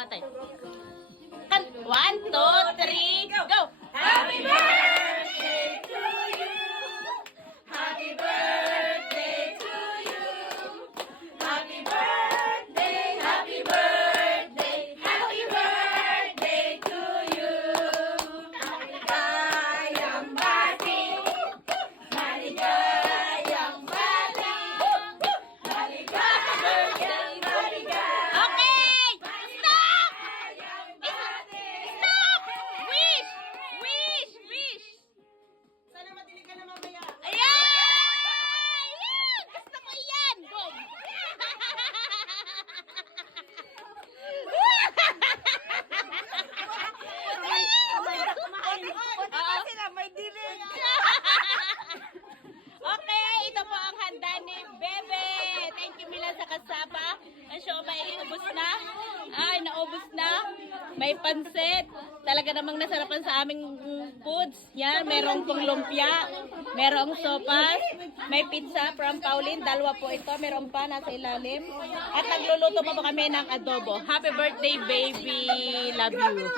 Atay. Kan 1, 2, 3, go! Happy birthday to you. Happy birthday to you. Happy birthday, happy birthday, happy birthday to you. Maligayang bati, maligayang bati, maligayang maligayang. Okay! Stop! Stop! Wish! Wish! Wish! Sana madili ka na mamaya. Ayan! Yan! Gusto ko yan! Boom! Okay, ito po ang handa ni Bebe. Thank you Mila sa kasaba. Ang siomay ubos na. Ay, naubos na. May pansit. Talaga namang nasarapan sa aming foods. Yan, merong pong lumpia. Merong sopas. May pizza from Pauline. Dalawa po ito. Meron pa nasa ilalim. At nagluluto pa po kami ng adobo. Happy birthday, baby. Love you.